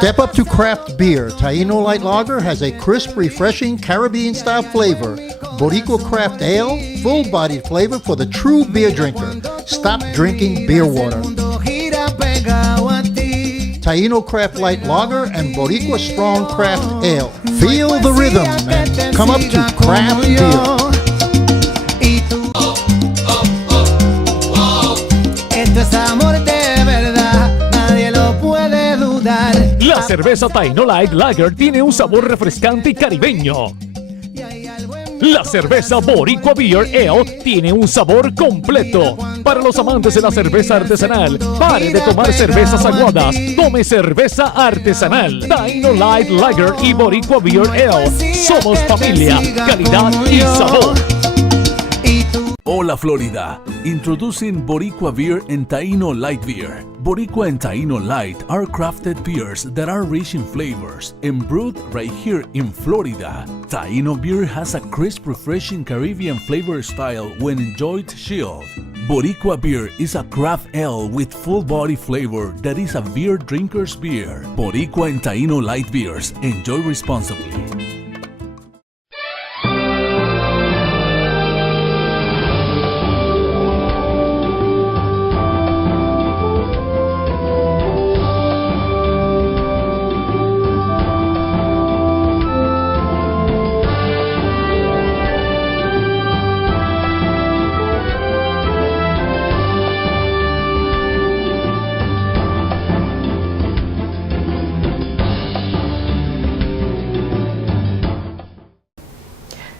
Step up to craft beer. Taino Light Lager has a crisp, refreshing Caribbean-style flavor. Boricua Craft Ale, full-bodied flavor for the true beer drinker. Stop drinking beer water. Taino Craft Light Lager and Boricua Strong Craft Ale. Feel the rhythm and come up to craft beer. La cerveza Taino Light Lager tiene un sabor refrescante y caribeño. La cerveza Boricua Beer Ale tiene un sabor completo. Para los amantes de la cerveza artesanal, pare de tomar cervezas aguadas, tome cerveza artesanal. Taino Light Lager y Boricua Beer Ale. Somos familia, calidad y sabor. Hola Florida, introducing Boricua Beer and Taino Light Beer. Boricua and Taino Light are crafted beers that are rich in flavors and brewed right here in Florida. Taino beer has a crisp, refreshing Caribbean flavor style when enjoyed chilled. Boricua beer is a craft ale with full body flavor that is a beer drinker's beer. Boricua and Taino Light beers, enjoy responsibly.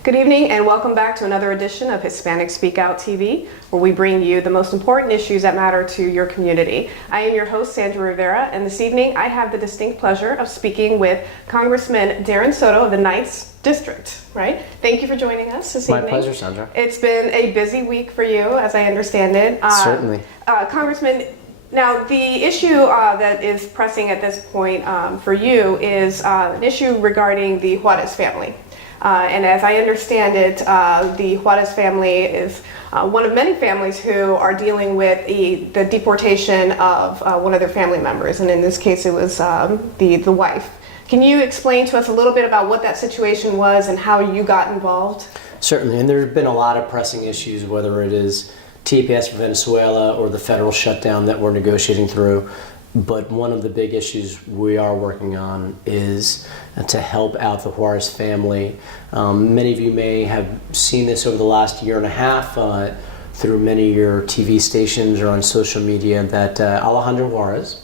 Good evening and welcome back to another edition of Hispanic Speak Out TV, where we bring you the most important issues that matter to your community. I am your host, Sandra Rivera, and this evening I have the distinct pleasure of speaking with Congressman Darren Soto of the 9th District, right? Thank you for joining us this evening. My pleasure, Sandra. It's been a busy week for you, as I understand it. Certainly. Congressman, now the issue that is pressing at this point for you is an issue regarding the Juarez family. And as I understand it, the Juarez family is one of many families who are dealing with the deportation of one of their family members, and in this case it was the wife. Can you explain to us a little bit about what that situation was and how you got involved? Certainly, and there have been a lot of pressing issues, whether it is TPS for Venezuela or the federal shutdown that we're negotiating through. But one of the big issues we are working on is to help out the Juarez family. Many of you may have seen this over the last year and a half through many of your TV stations or on social media that Alejandro Juarez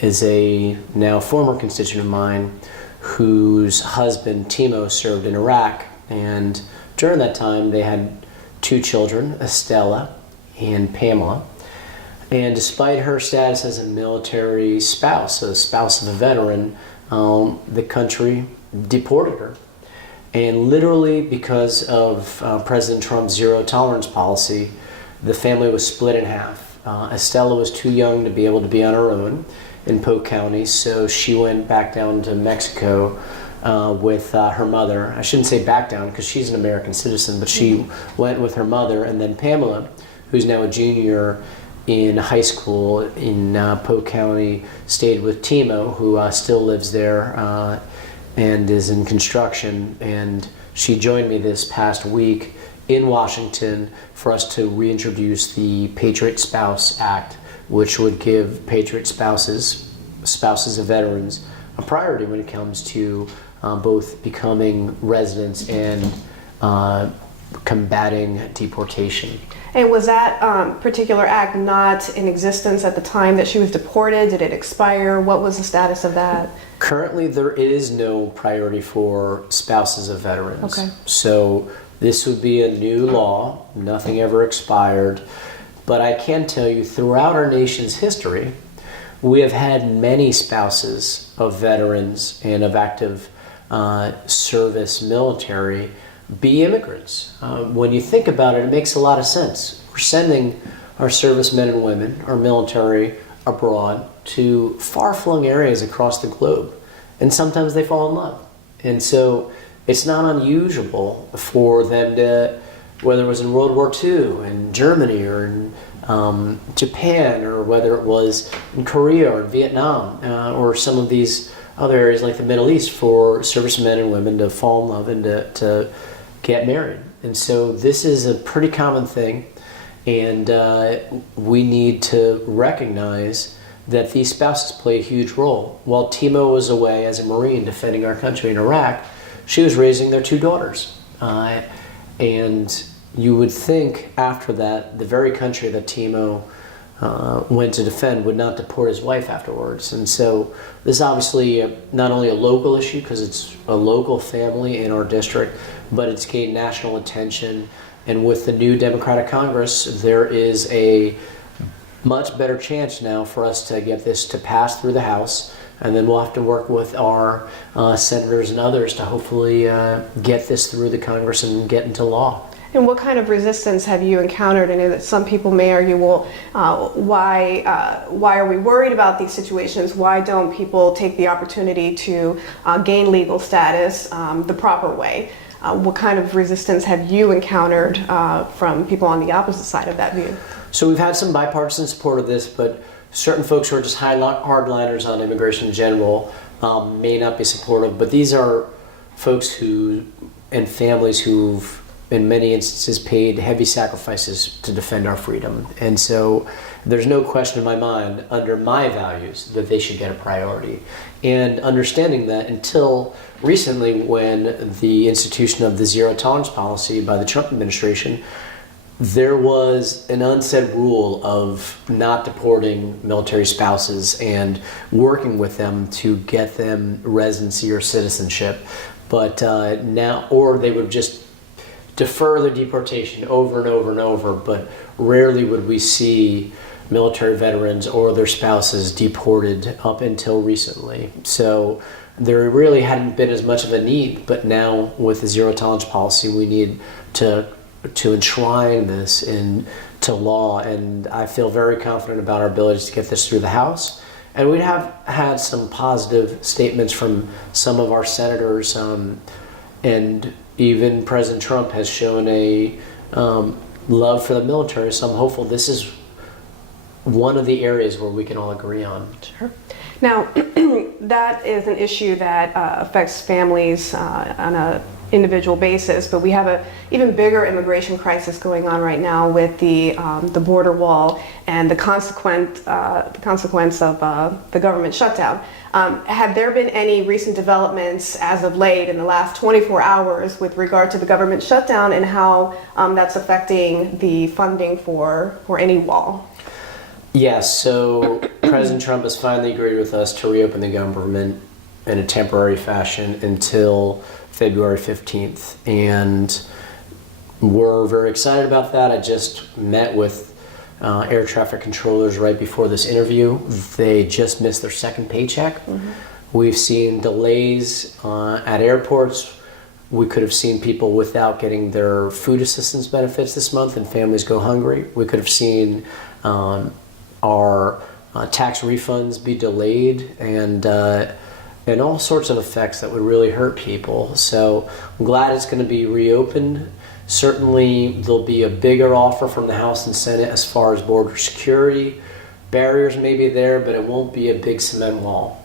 is a now former constituent of mine whose husband Timo served in Iraq, and during that time they had 2 children, Estella and Pamela. And despite her status as a military spouse, a spouse of a veteran, the country deported her. And literally because of President Trump's zero tolerance policy, the family was split in half. Estella was too young to be able to be on her own in Polk County, so she went back down to Mexico with her mother. I shouldn't say back down because she's an American citizen, but she went with her mother, and then Pamela, who's now a junior in high school in Polk County, stayed with Timo, who still lives there and is in construction. And she joined me this past week in Washington for us to reintroduce the Patriot Spouse Act, which would give Patriot spouses of veterans, a priority when it comes to both becoming residents and combating deportation. And was that particular act not in existence at the time that she was deported? Did it expire? What was the status of that? Currently, there is no priority for spouses of veterans. Okay. So this would be a new law. Nothing ever expired. But I can tell you, throughout our nation's history, we have had many spouses of veterans and of active service military be immigrants. When you think about it, it makes a lot of sense. We're sending our servicemen and women, our military, abroad to far-flung areas across the globe, and sometimes they fall in love. And so it's not unusual for them to, whether it was in World War II in Germany or in Japan, or whether it was in Korea or Vietnam, or some of these other areas like the Middle East, for servicemen and women to fall in love and to get married. And so this is a pretty common thing, and we need to recognize that these spouses play a huge role. While Timo was away as a Marine defending our country in Iraq, she was raising their 2 daughters. And you would think after that, the very country that Timo went to defend would not deport his wife afterwards. And so this is obviously not only a local issue because it's a local family in our district, but it's gained national attention. And with the new Democratic Congress, there is a much better chance now for us to get this to pass through the House. And then we'll have to work with our senators and others to hopefully get this through the Congress and get into law. And what kind of resistance have you encountered? I know that some people may argue, well, why are we worried about these situations? Why don't people take the opportunity to gain legal status the proper way? What kind of resistance have you encountered from people on the opposite side of that view? So we've had some bipartisan support of this, but certain folks who are just hardliners on immigration in general may not be supportive. But these are folks who and families who've in many instances paid heavy sacrifices to defend our freedom. And so there's no question in my mind, under my values, that they should get a priority. And understanding that until recently, when the institution of the zero tolerance policy by the Trump administration, there was an unsaid rule of not deporting military spouses and working with them to get them residency or citizenship. But now, or they would just defer the deportation over and over and over, but rarely would we see military veterans or their spouses deported up until recently. So there really hadn't been as much of a need, but now with the zero tolerance policy, we need to enshrine this into law, and I feel very confident about our ability to get this through the House. And we have had some positive statements from some of our senators, and even President Trump has shown a love for the military, so I'm hopeful this is one of the areas where we can all agree on. Sure. Now, that is an issue that affects families on an individual basis, but we have an even bigger immigration crisis going on right now with the border wall and the consequence of the government shutdown. Have there been any recent developments as of late in the last 24 hours with regard to the government shutdown and how that's affecting the funding for any wall? Yes, so President Trump has finally agreed with us to reopen the government in a temporary fashion until February 15th. And we're very excited about that. I just met with air traffic controllers right before this interview. They just missed their second paycheck. Mm-hmm. We've seen delays at airports. We could have seen people without getting their food assistance benefits this month and families go hungry. We could have seen our tax refunds be delayed and all sorts of effects that would really hurt people. So I'm glad it's going to be reopened. Certainly there'll be a bigger offer from the House and Senate as far as border security. Barriers may be there, but it won't be a big cement wall.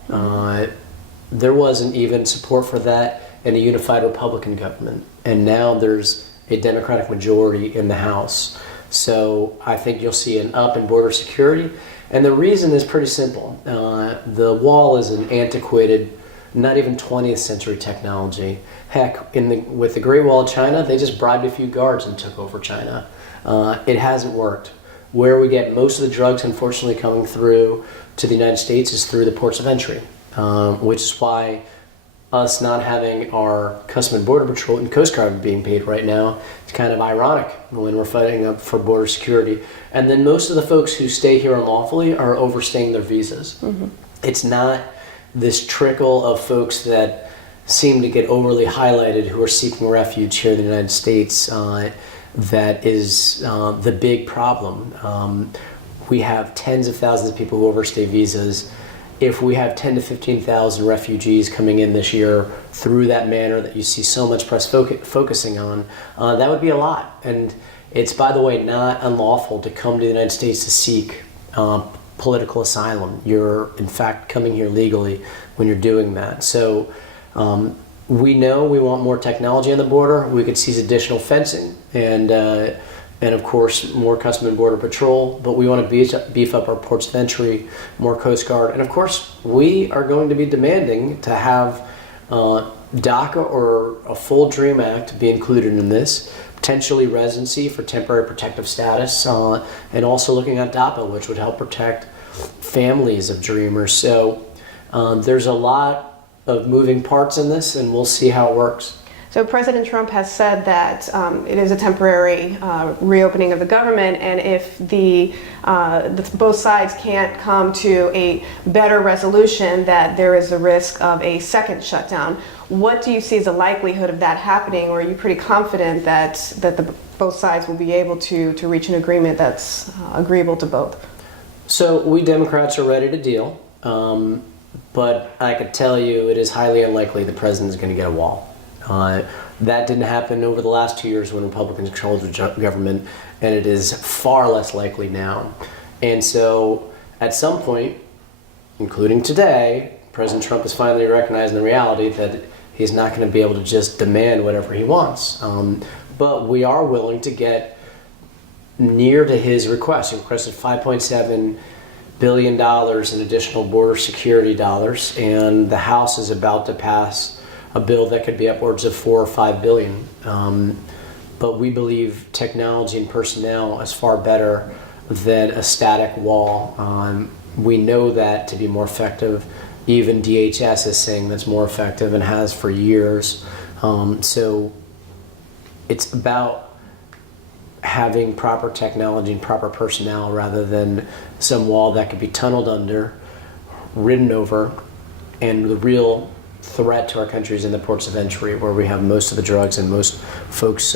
There wasn't even support for that in a unified Republican government, and now there's a Democratic majority in the House. So I think you'll see an up in border security. And the reason is pretty simple. The wall is an antiquated, not even 20th century technology. Heck, with the Great Wall of China, they just bribed a few guards and took over China. It hasn't worked. Where we get most of the drugs, unfortunately, coming through to the United States is through the ports of entry, which is why us not having our Customs and Border Patrol and Coast Guard being paid right now is kind of ironic when we're fighting up for border security. And then most of the folks who stay here unlawfully are overstaying their visas. Mm-hmm. It's not this trickle of folks that seem to get overly highlighted who are seeking refuge here in the United States that is the big problem. We have tens of thousands of people who overstay visas. If we have 10 to 15,000 refugees coming in this year through that manner that you see so much press focusing on, that would be a lot. And It's, by the way, not unlawful to come to the United States to seek political asylum. You're, in fact, coming here legally when you're doing that. So we know we want more technology on the border. We could seize additional fencing and of course, more Customs and Border Patrol. But we want to beef up our ports of entry, more Coast Guard. And, of course, we are going to be demanding to have DACA or a full DREAM Act be included in this, potentially residency for temporary protective status, and also looking at DAPA, which would help protect families of Dreamers. So there's a lot of moving parts in this, and we'll see how it works. So President Trump has said that it is a temporary reopening of the government, and if both sides can't come to a better resolution, that there is a risk of a second shutdown. What do you see as the likelihood of that happening, or are you pretty confident that both sides will be able to reach an agreement that's agreeable to both? So we Democrats are ready to deal, but I could tell you it is highly unlikely the president is going to get a wall. That didn't happen over the last 2 years when Republicans controlled the government, and it is far less likely now. And so at some point, including today, President Trump is finally recognizing the reality that he's not going to be able to just demand whatever he wants. But we are willing to get near to his request. He requested $5.7 billion in additional border security dollars, and the House is about to pass a bill that could be upwards of $4 or $5 billion. But we believe technology and personnel is far better than a static wall. We know that to be more effective. Even DHS is saying that's more effective and has for years. So it's about having proper technology and proper personnel rather than some wall that could be tunneled under, ridden over, and the real threat to our country is in the ports of entry, where we have most of the drugs and most folks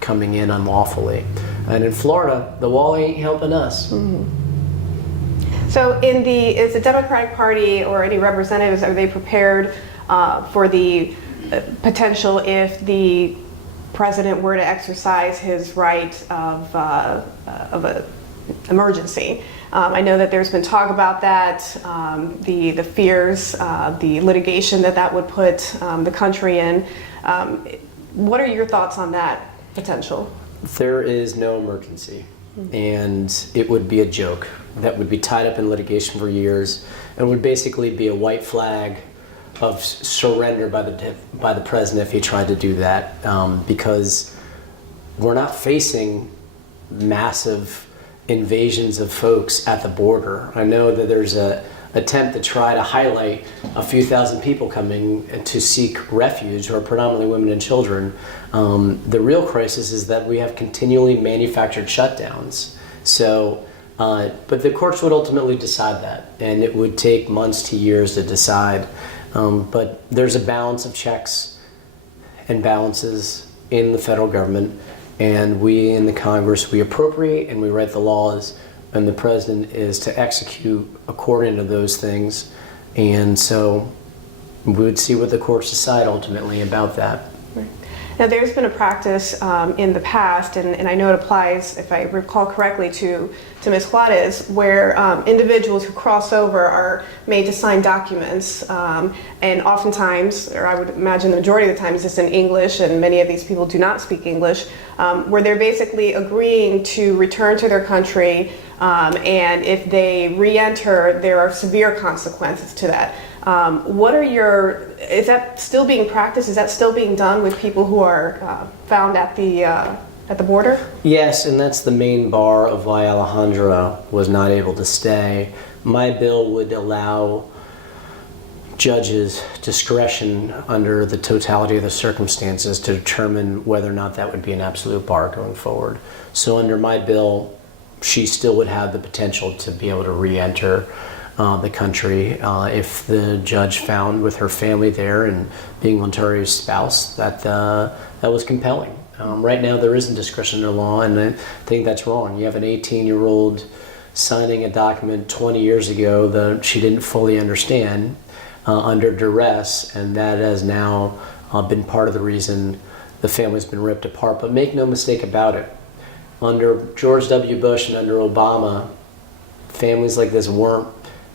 coming in unlawfully. And in Florida, the wall ain't helping us. Mm-hmm. So is the Democratic Party or any representatives, are they prepared for the potential if the president were to exercise his right of an emergency? I know that there's been talk about that, the fears, the litigation that would put the country in. What are your thoughts on that potential? There is no emergency, and it would be a joke that would be tied up in litigation for years and would basically be a white flag of surrender by the president if he tried to do that, because we're not facing massive invasions of folks at the border. I know that there's a attempt to try to highlight a few thousand people coming to seek refuge, who are predominantly women and children. The real crisis is that we have continually manufactured shutdowns. So, but the courts would ultimately decide that, and it would take months to years to decide. But there's a balance of checks and balances in the federal government. And we in the Congress, we appropriate and we write the laws, and the president is to execute according to those things. And so we would see what the courts decide ultimately about that. Right. Now, there's been a practice in the past, and I know it applies, if I recall correctly, to Ms. Juarez, where individuals who cross over are made to sign documents, and oftentimes, or I would imagine the majority of the time, it's just in English, and many of these people do not speak English, where they're basically agreeing to return to their country, and if they re-enter, there are severe consequences to that. Is that still being practiced? Is that still being done with people who are found at the border? Yes, and that's the main bar of why Alejandra was not able to stay. My bill would allow judges discretion under the totality of the circumstances to determine whether or not that would be an absolute bar going forward. So under my bill, she still would have the potential to be able to re-enter the country if the judge found, with her family there and being Ontario's spouse, that was compelling. Right now there isn't discretion in the law, and I think that's wrong. You have an 18-year-old signing a document 20 years ago that she didn't fully understand under duress, and that has now been part of the reason the family's been ripped apart. But make no mistake about it, under George W. Bush and under Obama, families like this weren't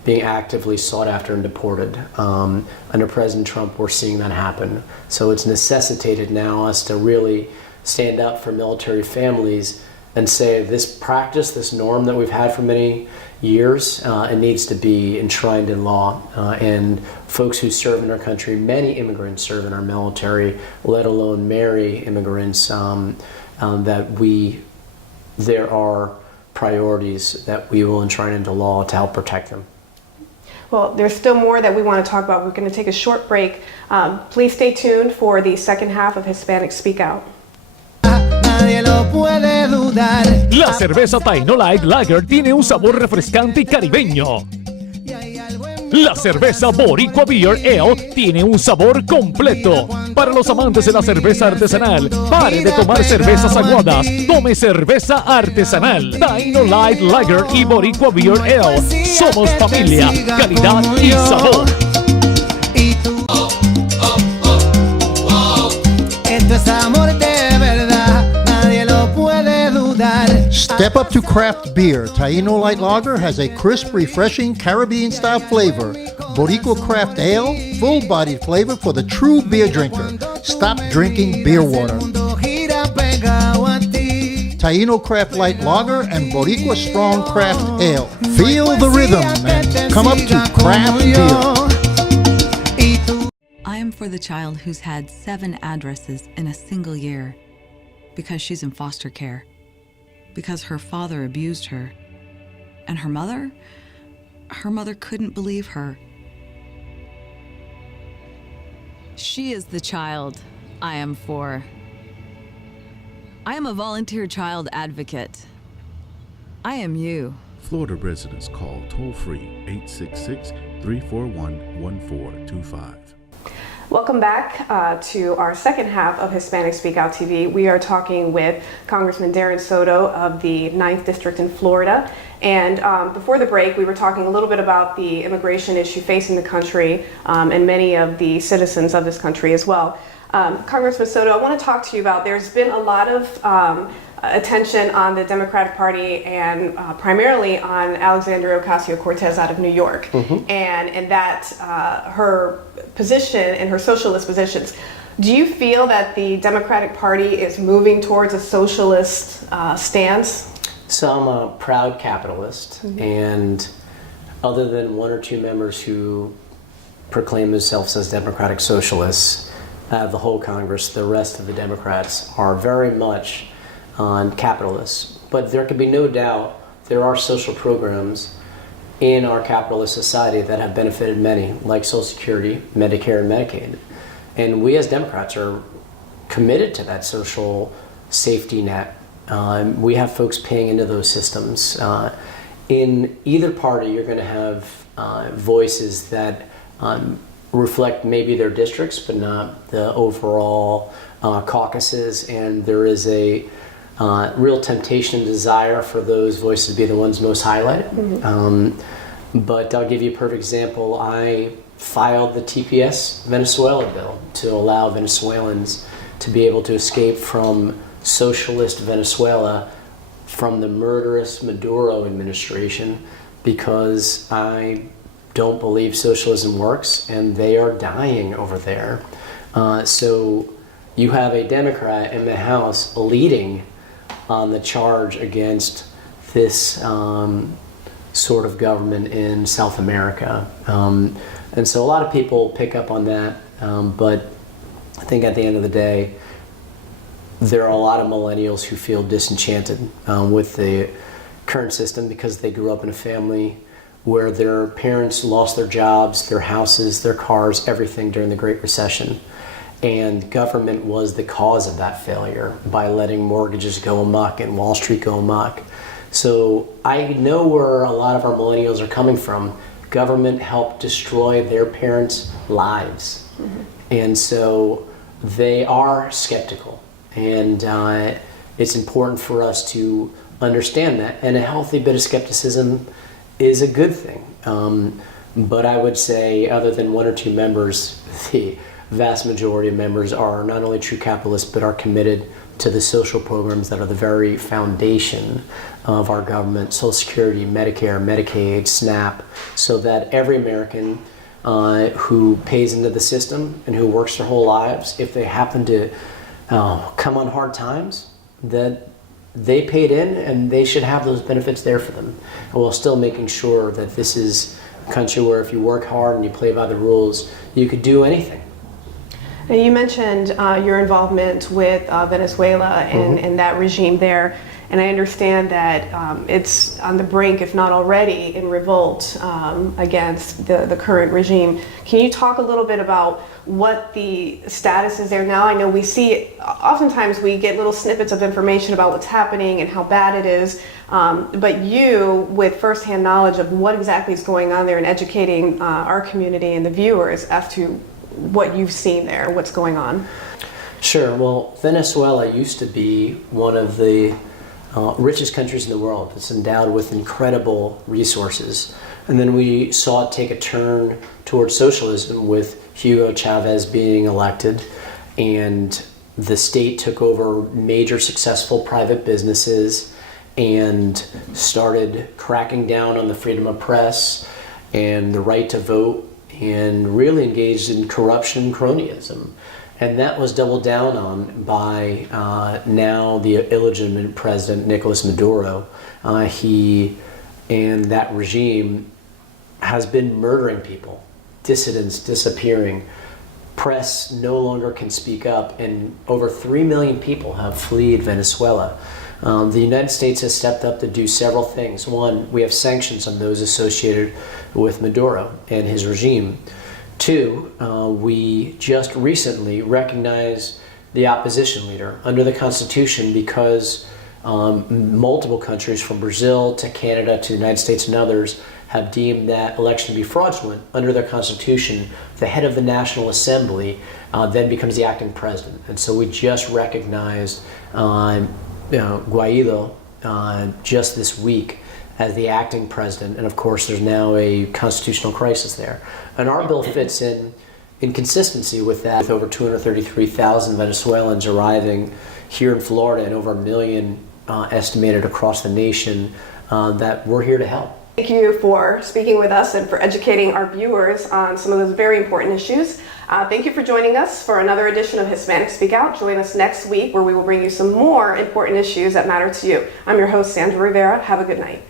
being actively sought after and deported. Under President Trump, we're seeing that happen. So it's necessitated now us to really stand up for military families and say this practice, this norm that we've had for many years, it needs to be enshrined in law. And folks who serve in our country, many immigrants serve in our military, let alone marry immigrants, there are priorities that we will enshrine into law to help protect them. Well, there's still more that we want to talk about. We're going to take a short break. Please stay tuned for the second half of Hispanic Speak Out. La cerveza Taino Light Lager tiene un sabor refrescante y caribeño. La cerveza Boricua Beer Ale tiene un sabor completo. Para los amantes de la cerveza artesanal, pare de tomar cervezas aguadas, tome cerveza artesanal. Taino Light Lager y Boricua Beer Ale. Somos familia, calidad y sabor. Esto es amor de verdad, nadie lo puede dudar. Step up to craft beer. Taino Light Lager has a crisp, refreshing Caribbean-style flavor. Boricua Craft Ale, full-bodied flavor for the true beer drinker. Stop drinking beer water. Taino Craft Light Lager and Boricua Strong Craft Ale. Feel the rhythm and come up to craft beer. I am for the child who's had 7 addresses in a single year because she's in foster care, because her father abused her, and her mother couldn't believe her. She is the child I am for. I am a volunteer child advocate. I am you. Florida residents call toll-free 866-341-1425. Welcome back to our second half of Hispanic Speak Out TV. We are talking with Congressman Darren Soto of the 9th District in Florida. And before the break, we were talking a little bit about the immigration issue facing the country and many of the citizens of this country as well. Congressman Soto, I want to talk to you about, there's been a lot of attention on the Democratic Party and primarily on Alexandria Ocasio-Cortez out of New York, and that her position and her socialist positions. Do you feel that the Democratic Party is moving towards a socialist stance? So I'm a proud capitalist, and other than one or two members who proclaim themselves as democratic socialists, out of the whole Congress, the rest of the Democrats are very much on capitalists. But there can be no doubt there are social programs in our capitalist society that have benefited many, like Social Security, Medicare, and Medicaid. And we as Democrats are committed to that social safety net. We have folks paying into those systems. In either party, you're going to have voices that reflect maybe their districts, but not the overall caucuses, and there is a real temptation and desire for those voices to be the ones most highlighted. But I'll give you a perfect example. I filed the TPS Venezuela bill to allow Venezuelans to be able to escape from socialist Venezuela from the murderous Maduro administration, because I don't believe socialism works and they are dying over there. So you have a Democrat in the House leading on the charge against this sort of government in South America. And so a lot of people pick up on that, but I think at the end of the day, there are a lot of millennials who feel disenchanted with the current system because they grew up in a family where their parents lost their jobs, their houses, their cars, everything during the Great Recession. And government was the cause of that failure by letting mortgages go amok and Wall Street go amok. So I know where a lot of our millennials are coming from. Government helped destroy their parents' lives. And so they are skeptical. And it's important for us to understand that. And a healthy bit of skepticism is a good thing. But I would say, other than one or two members, the vast majority of members are not only true capitalists, but are committed to the social programs that are the very foundation of our government: Social Security, Medicare, Medicaid, SNAP, so that every American who pays into the system and who works their whole lives, if they happen to come on hard times, that they paid in and they should have those benefits there for them, while still making sure that this is a country where if you work hard and you play by the rules, you could do anything. Now, you mentioned your involvement with Venezuela and that regime there, and I understand that it's on the brink, if not already, in revolt against the current regime. Can you talk a little bit about what the status is there now? I know we see, oftentimes we get little snippets of information about what's happening and how bad it is, but you, with firsthand knowledge of what exactly is going on there and educating our community and the viewers as to what you've seen there, what's going on. Sure. Well, Venezuela used to be one of the richest countries in the world. It's endowed with incredible resources. And then we saw it take a turn towards socialism with Hugo Chavez being elected, and the state took over major successful private businesses and started cracking down on the freedom of press and the right to vote, and really engaged in corruption and cronyism. And that was doubled down on by now the illegitimate president, Nicolas Maduro. He and that regime has been murdering people, dissidents disappearing, press no longer can speak up, and over 3 million people have fled Venezuela. The United States has stepped up to do several things. One, we have sanctions on those associated with Maduro and his regime. Two, we just recently recognized the opposition leader under the Constitution, because multiple countries from Brazil to Canada to the United States and others have deemed that election to be fraudulent. Under their Constitution, the head of the National Assembly then becomes the acting president. And so we just recognized Guaido just this week as the acting president, and of course there's now a constitutional crisis there. And our bill fits in consistency with that, with over 233,000 Venezuelans arriving here in Florida and over 1 million estimated across the nation, that we're here to help. Thank you for speaking with us and for educating our viewers on some of those very important issues. Thank you for joining us for another edition of Hispanic Speak Out. Join us next week, where we will bring you some more important issues that matter to you. I'm your host, Sandra Rivera. Have a good night.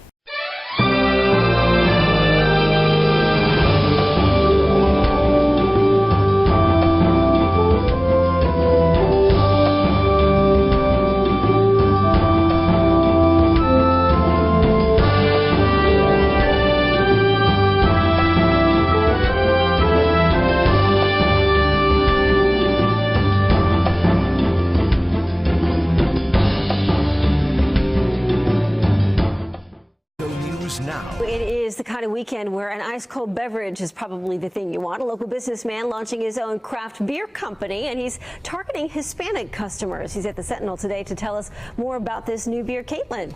The kind of weekend where an ice-cold beverage is probably the thing you want. A local businessman launching his own craft beer company, and he's targeting Hispanic customers. He's at the Sentinel today to tell us more about this new beer. Caitlin.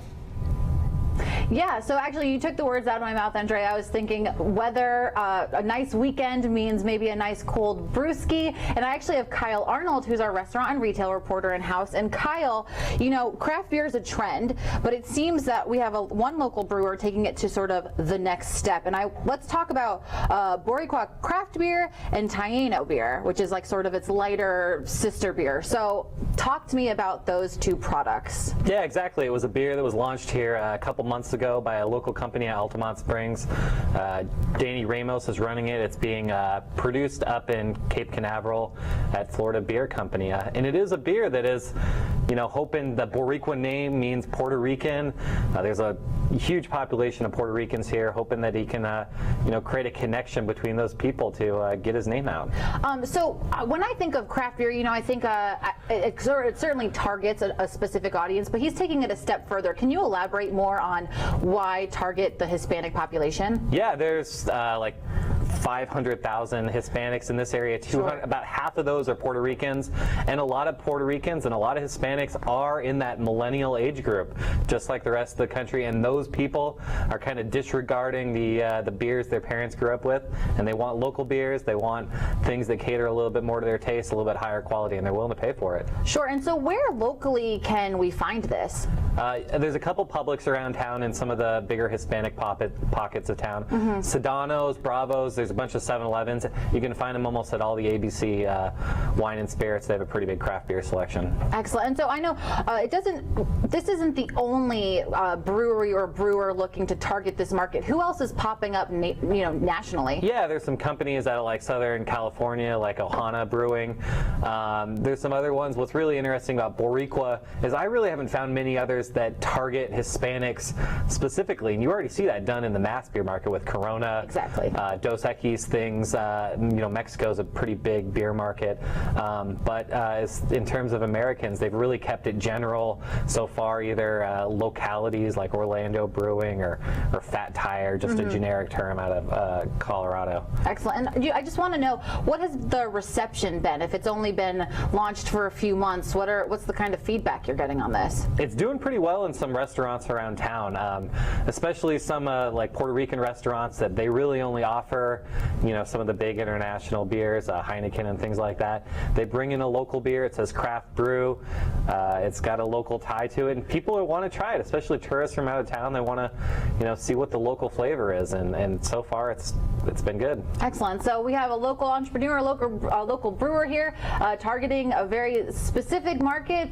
Yeah, so actually you took the words out of my mouth, Andre. I was thinking whether a nice weekend means maybe a nice cold brewski. And I actually have Kyle Arnold, who's our restaurant and retail reporter in-house. And Kyle, you know, craft beer is a trend, but it seems that we have one local brewer taking it to sort of the next step. And let's talk about Boricua craft beer and Taino beer, which is like sort of its lighter sister beer. So talk to me about those two products. Yeah, exactly. It was a beer that was launched here a couple months ago by a local company at Altamont Springs. Danny Ramos is running it. It's being produced up in Cape Canaveral at Florida Beer Company. And it is a beer that is, you know, hoping the Boricua name means Puerto Rican. There's a huge population of Puerto Ricans here, hoping that he can, you know, create a connection between those people to get his name out. So when I think of craft beer, you know, I think it certainly targets a specific audience, but he's taking it a step further. Can you elaborate more on why target the Hispanic population? Yeah, there's like 500,000 Hispanics in this area. About half of those are Puerto Ricans, and a lot of Puerto Ricans and a lot of Hispanics are in that millennial age group, just like the rest of the country. And those people are kind of disregarding the beers their parents grew up with, and they want local beers. They want things that cater a little bit more to their taste, a little bit higher quality, and they're willing to pay for it. Sure. And so, where locally can we find this? There's a couple Publix around town in some of the bigger Hispanic pockets of town. Sedanos, Bravos, there's a bunch of 7-Elevens. You can find them almost at all the ABC wine and spirits. They have a pretty big craft beer selection. Excellent. And so I know this isn't the only brewery or brewer looking to target this market. Who else is popping up nationally? Yeah, there's some companies out of like Southern California, like Ohana Brewing. There's some other ones. What's really interesting about Boricua is I really haven't found many others that target Hispanics specifically, and you already see that done in the mass beer market with Corona, exactly. Dos Equis things. Mexico's a pretty big beer market, but in terms of Americans, they've really kept it general so far. Either localities like Orlando Brewing or Fat Tire, just a generic term out of Colorado. Excellent. And I just want to know, what has the reception been? If it's only been launched for a few months, what's the kind of feedback you're getting on this? It's doing pretty well in some restaurants around town, especially some like Puerto Rican restaurants that they really only offer, some of the big international beers, Heineken and things like that. They bring in a local beer. It says craft brew. It's got a local tie to it, and people want to try it, especially tourists from out of town. They want to, see what the local flavor is, and so far it's been good. Excellent. So we have a local entrepreneur, a local brewer here, targeting a very specific market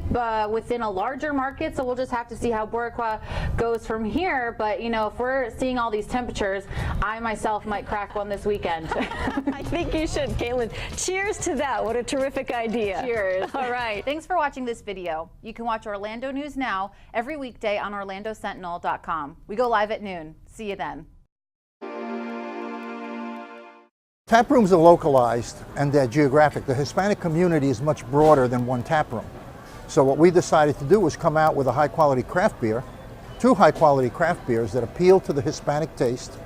within a larger market. So we'll just have to see how Boricua goes from here. But if we're seeing all these temperatures, I myself might crack one this weekend. I think you should, Caitlin. Cheers to that. What a terrific idea. Cheers. All right. Thanks for watching this video. You can watch Orlando News Now every weekday on OrlandoSentinel.com. We go live at noon. See you then. Tap rooms are localized and they're geographic. The Hispanic community is much broader than one tap room. So what we decided to do was come out with a high-quality craft beer, 2 high-quality craft beers that appeal to the Hispanic taste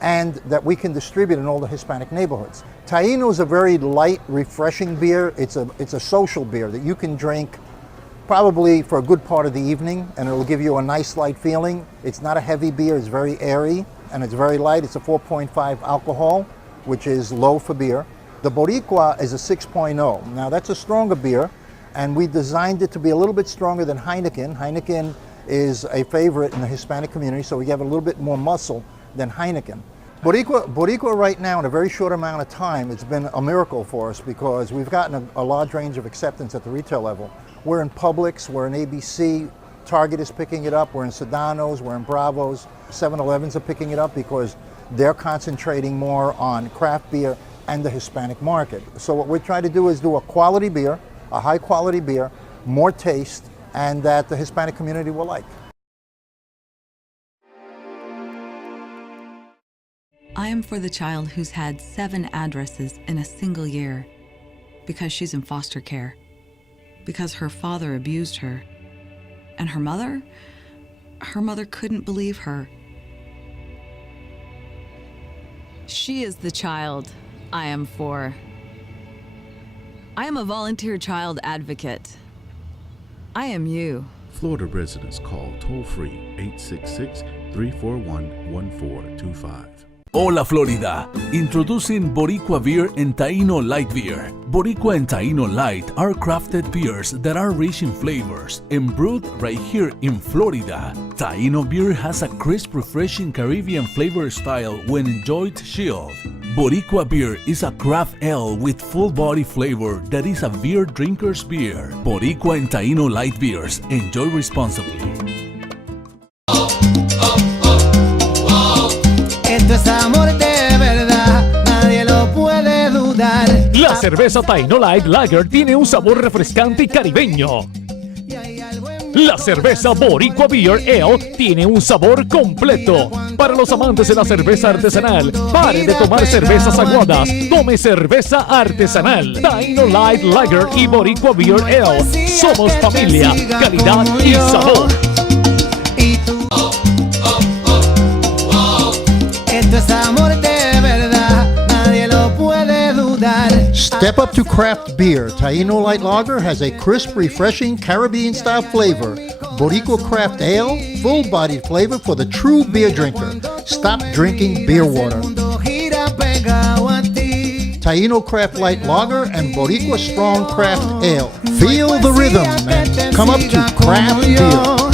and that we can distribute in all the Hispanic neighborhoods. Taino is a very light, refreshing beer. It's a social beer that you can drink probably for a good part of the evening, and it'll give you a nice light feeling. It's not a heavy beer. It's very airy, and it's very light. It's a 4.5 alcohol, which is low for beer. The Boricua is a 6.0. Now that's a stronger beer, and we designed it to be a little bit stronger than Heineken. Heineken is a favorite in the Hispanic community, so we have a little bit more muscle than Heineken. Boricua right now, in a very short amount of time, it's been a miracle for us because we've gotten a large range of acceptance at the retail level. We're in Publix, we're in ABC, Target is picking it up, we're in Sedanos, we're in Bravos, 7-Elevens are picking it up because they're concentrating more on craft beer and the Hispanic market. So what we're trying to do is do a quality beer, a high quality beer, more taste, and that the Hispanic community will like. I am for the child who's had 7 addresses in a single year because she's in foster care, because her father abused her, and her mother couldn't believe her. She is the child I am for. I am a volunteer child advocate. I am you. Florida residents call toll-free 866-341-1425. Hola Florida! Introducing Boricua Beer and Taino Light Beer. Boricua and Taino Light are crafted beers that are rich in flavors and brewed right here in Florida. Taino beer has a crisp, refreshing Caribbean flavor style when enjoyed chilled. Boricua beer is a craft ale with full body flavor that is a beer drinker's beer. Boricua and Taino Light Beers. Enjoy responsibly. Esto es amor de verdad, nadie lo puede dudar. La cerveza Taino Light Lager tiene un sabor refrescante y caribeño. La cerveza Boricua Beer Ale tiene un sabor completo. Para los amantes de la cerveza artesanal, pare de tomar cervezas aguadas, tome cerveza artesanal. Taino Light Lager y Boricua Beer Ale. Somos familia, calidad y sabor. Esto es amor de verdad, nadie Step up to craft beer. Taino Light Lager has a crisp, refreshing Caribbean-style flavor. Boricua Craft Ale, full-bodied flavor for the true beer drinker. Stop drinking beer water. Taino Craft Light Lager and Boricua Strong Craft Ale. Feel the rhythm and come up to craft beer.